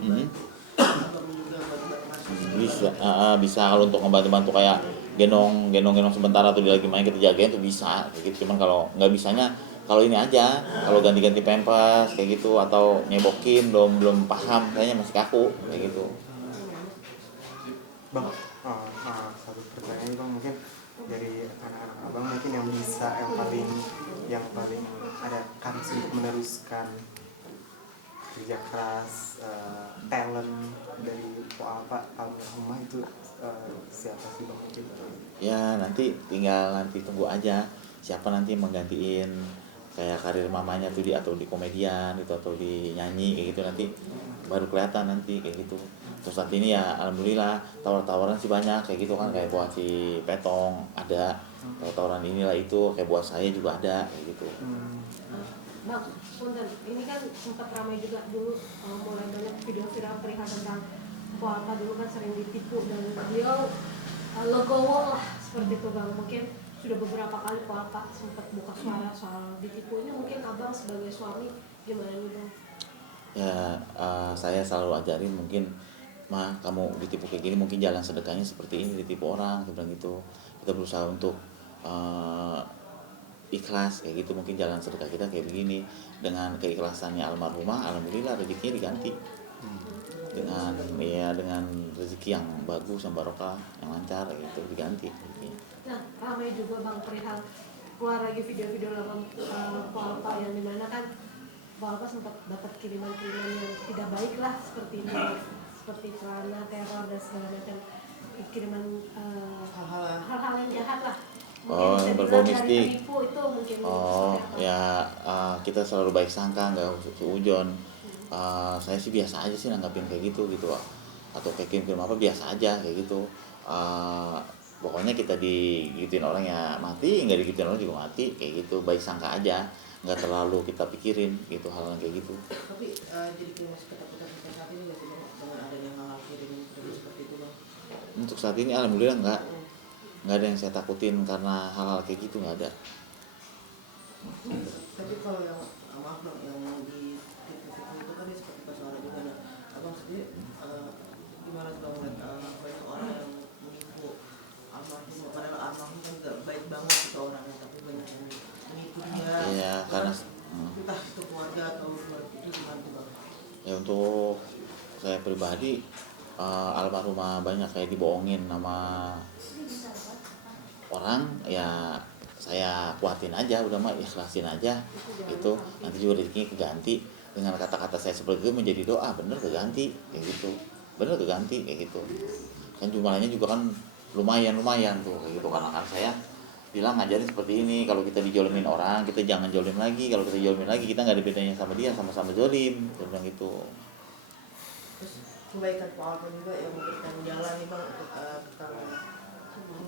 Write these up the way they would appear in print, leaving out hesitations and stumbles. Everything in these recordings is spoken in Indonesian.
Mhm. Bisa kalau untuk ngebantu-bantu kayak gendong sementara tuh dia lagi main kita jagain tuh bisa kayak gitu. Cuman kalau nggak bisanya kalau ini aja, kalau ganti-ganti pampers kayak gitu atau nyebokin belum paham kayaknya masih kaku kayak gitu. Bang, satu pertanyaan bang, mungkin dari anak-anak abang mungkin yang bisa yang paling ada kans untuk meneruskan kerja keras, talent dari apa almarhumah itu siapa sih bang mungkin? Ya nanti tinggal nanti tunggu aja siapa nanti menggantiin kayak karir mamanya tuh atau di komedian itu atau di nyanyi kayak gitu nanti baru kelihatan nanti kayak gitu. Terus nanti ini ya alhamdulillah tawar-tawaran sih banyak kayak gitu kan, kayak buat si Petong ada tawaran inilah itu, kayak buat saya juga ada kayak gitu. Bang, punten, ini kan sempat ramai juga dulu mulai banyak video viral perihal tentang Apa dulu kan sering ditipu dan beliau legowo lah seperti itu bang. Mungkin sudah beberapa kali Apa sempat buka suara soal ditipu ini, mungkin abang sebagai suami gimana nih bang? Ya saya selalu ajarin mungkin mah kamu ditipu kayak gini mungkin jalan sedekahnya seperti ini, ditipu orang saya bilang gitu. Kita berusaha untuk ikhlas kayak gitu, mungkin jalan sedekah kita kayak begini dengan keikhlasannya almarhumah alhamdulillah rezekinya diganti dengan rezeki yang bagus, yang barokah, yang lancar gitu diganti. Nah ramai juga bang perihal keluar lagi video-video lama Apa yang dimana kan Apa sempat dapat kiriman-kiriman yang tidak baik lah seperti ini, seperti celana teror dan segala macam kiriman hal-hal yang jahat lah. Yang berbau mistik. Itu mungkin Ya kita selalu baik sangka, nggak suujon. Saya sih biasa aja sih nanggapin kayak gitu atau kayak kirim apa biasa aja kayak gitu. Pokoknya kita digituin orang ya mati, nggak digituin orang juga mati kayak gitu, baik sangka aja, nggak terlalu kita pikirin gitu hal kayak gitu. Tapi jadi kayak masih ketakutan sampai saat ini nggak sih bang dengan adanya hal-hal kirim seperti itu bang? Untuk saat ini alhamdulillah nggak ada yang saya takutin karena hal-hal kayak gitu, nggak ada. Tapi kalau yang maaf bang, yang di tipu-tipu itu kan dia seperti suara juga. Nah abang sendiri gimana tuh bang melihat banyak orang yang menipu almarhum, padahal almarhum kan nggak baik banget gitu orangnya, tapi banyak yang menipu dia. Iya karena entah itu keluarga atau itu gimana tuh bang? ya untuk saya pribadi almarhumah banyak kayak dibohongin sama orang ya, saya kuatin aja udah mah ikhlasin aja itu, nanti juga rezekinya keganti dengan kata-kata saya seperti itu menjadi doa bener keganti kayak gitu, bener keganti kayak gitu kan, jumlahnya juga kan lumayan tuh kayak gitu. Karena kan saya bilang ngajarin seperti ini, kalau kita dijolimin orang kita jangan jolim lagi, kalau kita jolimin lagi kita nggak ada bedanya sama dia, sama-sama jolim saya bilang gitu. Terus kebaikan Pak Alfa juga yang memberikan jalan nih bang untuk tukang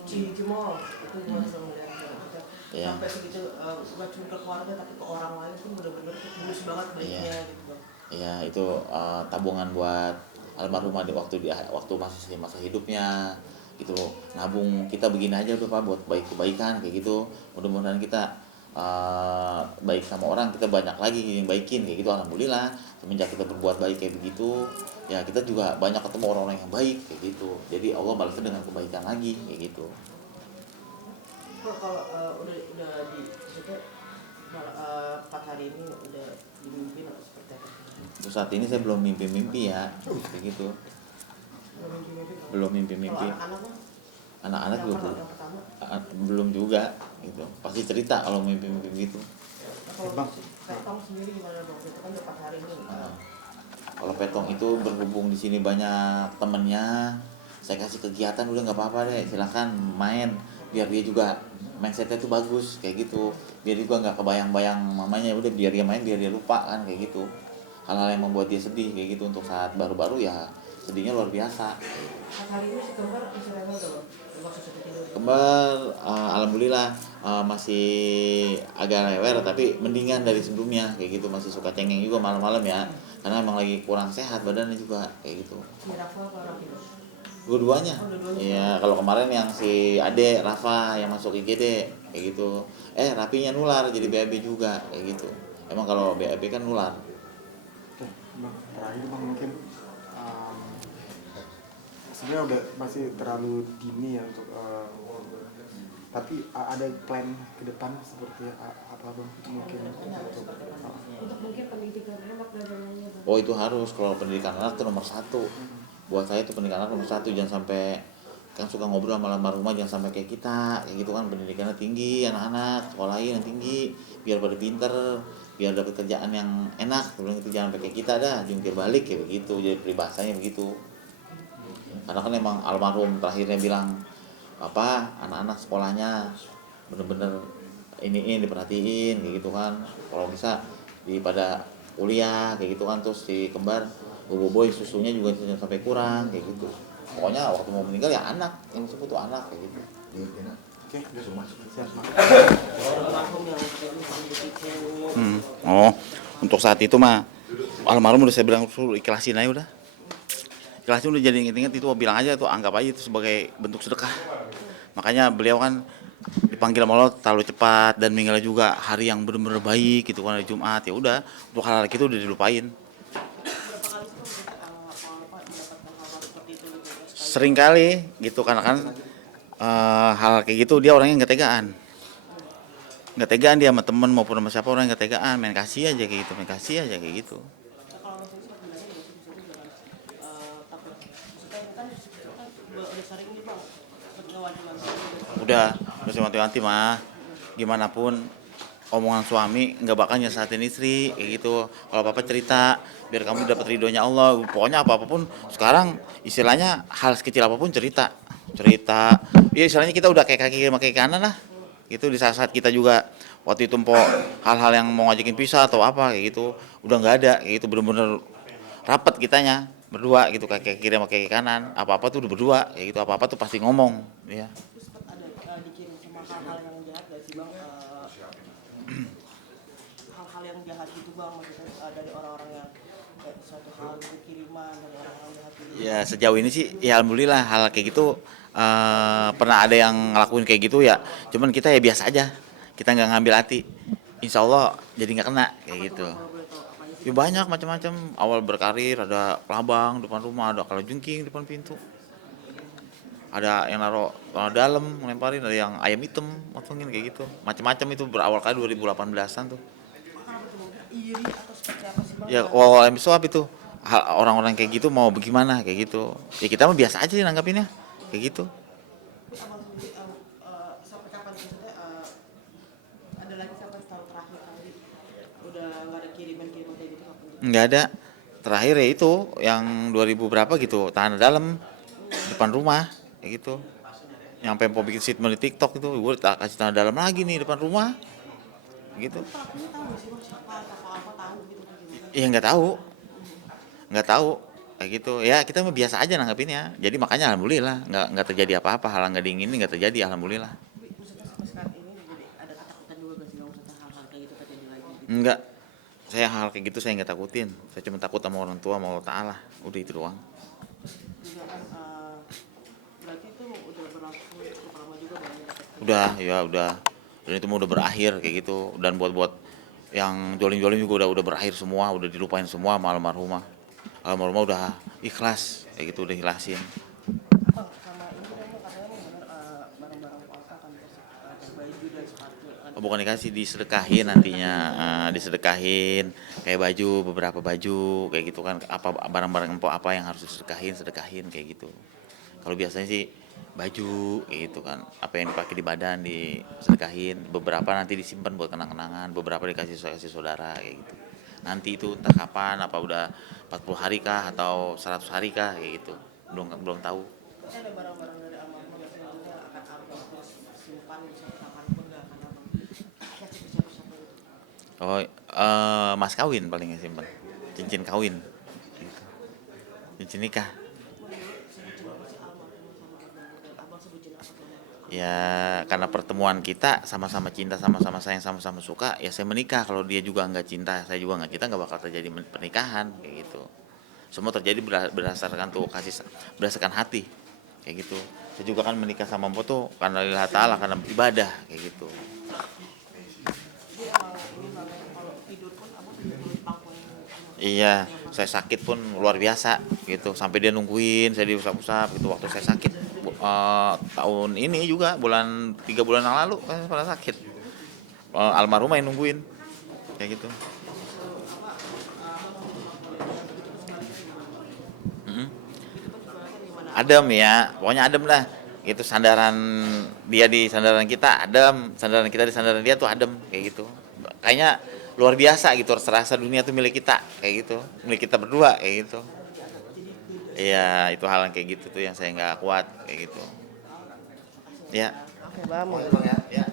Cimol itu gimana sih melihatnya? Ya. Sampai segitu bukan cuma ke keluarga tapi ke orang lain pun benar-benar tulus banget baiknya gitu bang. Ya itu tabungan buat almarhumah di waktu masih masa hidupnya gitu, nabung kita begini aja udah Pak buat kebaikan kayak gitu. Mudah-mudahan kita baik sama orang, kita banyak lagi yang baikin kayak gitu. Alhamdulillah semenjak kita berbuat baik kayak begitu ya kita juga banyak ketemu orang-orang yang baik kayak gitu, jadi Allah balasnya dengan kebaikan lagi kayak gitu. Kalau udah di maksudnya pas hari ini udah dimimpin atau seperti apa? Untuk saat ini saya belum mimpi ya kayak gitu, belum mimpi. Anak-anak belum juga gitu, pasti cerita kalau mimpi gitu. Kalau Petong sendiri gimana bang? Itu kan udah pas hari ini. Kalau Petong itu berhubung di sini banyak temennya, saya kasih kegiatan udah nggak apa-apa deh, silakan main biar dia juga mindsetnya tuh bagus kayak gitu, biar juga nggak kebayang-bayang mamanya, udah biar dia main biar dia lupa kan kayak gitu. Hal-hal yang membuat dia sedih kayak gitu untuk saat baru-baru ya sedihnya luar biasa. Pas hari ini si Kembar bisa level udah bang? Kembar alhamdulillah masih agak lewer tapi mendingan dari sebelumnya kayak gitu, masih suka cengeng juga malam-malam ya karena emang lagi kurang sehat badannya juga kayak gitu. Si Rafa apa Rafi? Dua-duanya. Iya, kalau kemarin yang si Ade Rafa yang masuk IGD kayak gitu. Rapinya nular jadi BAB juga kayak gitu. Emang kalau BAB kan nular. Bang, terakhir bang mungkin sebenarnya udah masih terlalu dini ya untuk tapi ada plan ke depan seperti apa bang mungkin Untuk mungkin pendidikan anak dan lain-lainnya Bang. Oh itu harus, kalau pendidikan anak itu nomor satu. Buat saya itu pendidikan anak nomor satu, jangan sampai, kan suka ngobrol sama almarhumah, jangan sampai kayak kita kayak gitu kan, pendidikannya tinggi, anak-anak sekolahin yang tinggi biar pada pinter, biar dapat kerjaan yang enak. Sebelum itu jangan sampai kayak kita dah jungkir balik kayak begitu, jadi peribahasanya begitu. Karena kan emang almarhum terakhirnya bilang apa, anak-anak sekolahnya bener-bener ini diperhatiin kayak gitu kan, kalau bisa pada kuliah kayak gitu kan. Terus si kembar boboiboy susunya juga jangan sampai kurang kayak gitu. Pokoknya waktu mau meninggal ya anak yang disebut tuh anak kayak gitu. oke siap bang. almarhum yang ditipu. Oh, untuk saat itu mah almarhum udah saya bilang suruh ikhlasin aja udah. Ikhlasin udah, jadi inget-inget itu bilang aja tuh, anggap aja itu sebagai bentuk sedekah. Makanya beliau kan dipanggil sama Allah terlalu cepat, dan meninggal juga hari yang benar-benar baik gitu kan, hari Jumat. Ya udah, untuk hal-hal itu udah dilupain. Sering kali gitu karena kan hal kayak gitu dia orangnya nggak tegaan dia sama temen maupun sama siapa, orang nggak tegaan, main kasih aja kayak gitu, main kasih aja kayak gitu. Kalau Mas Wisnu gimana sih bisa juga kan takut maksudnya kan udah sering nih bang wanti-wanti Udah wanti-wanti mah gimana pun omongan suami nggak bakal nyesatin istri kayak gitu. Kalau apa-apa cerita biar kamu dapat ridhonya Allah. Pokoknya apa-apapun sekarang istilahnya, hal sekecil apapun cerita. Ya istilahnya kita udah kayak kaki sama kaki kanan lah. Gitu di saat-saat kita juga waktu itu hal-hal yang mau ngajakin pisah atau apa kayak gitu udah nggak ada kayak gitu, bener-bener rapat kitanya berdua gitu, kaki kiri sama kaki kanan, apa-apa tuh udah berdua kayak gitu, apa-apa tuh pasti ngomong ya. terus sempat ada dikirim sama hal-hal yang jahat gak sih bang hal-hal yang jahat gitu bang maksudnya dari orang-orang yang suatu hal gitu kiriman dari orang-orang jahat gitu. Ya sejauh ini sih ya alhamdulillah hal kayak gitu pernah ada yang ngelakuin kayak gitu ya, cuman kita ya biasa aja, kita nggak ngambil hati, insya Allah jadi nggak kena kayak gitu. Kalau boleh tahu apa aja sih? Ya banyak macam-macam, awal berkarir ada kelabang depan rumah, ada kalajengking depan pintu, ada yang naruh dalam ngelemparin, ada yang ayam hitam motongin kayak gitu, macam-macam. Itu berawal kali 2018an tuh. Kenapa tuh bang? Iri atau seperti apa sih bang? Ya awal swap itu orang-orang kayak gitu mau bagaimana kayak gitu, ya kita mah biasa aja nanggapinnya kayak gitu. Abang sendiri sampai kapan maksudnya ada lagi sampai tahun terakhir kali udah nggak ada kiriman-kiriman kayak gitu kapan? Nggak ada, terakhir ya itu yang 2000 berapa gitu, tanah dalam depan rumah kayak gitu, yang Pempo bikin statement di TikTok itu, gue tak kasih tanah dalam lagi nih depan rumah gitu. Pelakunya tahu nggak sih bang siapa atau apa tahu gitu gimana? Ya nggak tahu kayak gitu ya, kita mah biasa aja nanggapinnya. Jadi makanya alhamdulillah nggak terjadi apa-apa, hal nggak diinginin nggak terjadi, alhamdulillah. Tapi maksudnya sampai sekarang ini jadi ada ketakutan juga gak sih bang maksudnya hal-hal kayak gitu terjadi lagi gitu? Enggak, saya hal kayak gitu saya nggak takutin, saya cuma takut sama orang tua, sama Allah Ta'ala, udah itu doang. Juga kan berarti itu udah berlangsung cukup lama juga bang Udah, dan itu mah udah berakhir kayak gitu. Dan buat yang jolim-jolim juga udah berakhir semua, udah dilupain semua sama almarhumah udah ikhlas kayak gitu, udah ikhlasin. bang sama ini kan bang katanya bang bener barang-barang puasa kan kayak baju dan sepatu kan Bukan dikasih, disedekahin nantinya. Disedekahin kayak baju, beberapa baju kayak gitu kan, apa barang-barang apa yang harus sedekahin kayak gitu. Kalau biasanya sih baju kayak gitu kan, apa yang dipakai di badan disedekahin, beberapa nanti disimpan buat kenang-kenangan, beberapa dikasih saudara kayak gitu. Nanti itu entah kapan, apa udah 40 hari kah atau 100 hari kah kayak gitu, belum tahu. tapi ada barang-barang dari almarhum yang selanjutnya akan abang terus simpan bisa kapanpun gak akan abang kasih ke siapa-siapa gitu. Oh, mas kawin paling simpen, cincin kawin gitu. Cincin nikah. Sebutin apa sih almarhum sama abang dan abang sebutin apa tuh bang? Ya karena pertemuan kita sama-sama cinta, sama-sama sayang, sama-sama suka, ya saya menikah. Kalau dia juga nggak cinta, saya juga nggak cinta, nggak bakal terjadi pernikahan kayak gitu. Semua terjadi berdasarkan tuh berdasarkan hati kayak gitu. Saya juga kan menikah sama Mpok tuh karena lillahi ta'ala, karena ibadah kayak gitu. Jadi emang ini bang kalau tidur pun abang tidur di pangkuan Iya, saya sakit pun luar biasa gitu. Sampai dia nungguin saya diusap-usap gitu waktu saya sakit. Tahun ini juga 3 bulan yang lalu saya pernah sakit. Almarhumah yang nungguin kayak gitu. Mm-mm. Adem ya, pokoknya adem lah. Itu sandaran dia di sandaran kita adem, sandaran kita di sandaran dia tuh adem kayak gitu. Kayaknya luar biasa gitu, serasa dunia tuh milik kita kayak gitu, milik kita berdua kayak gitu. Iya, itu hal yang kayak gitu tuh yang saya nggak kuat kayak gitu. Ya. Oke, Bang. Ya.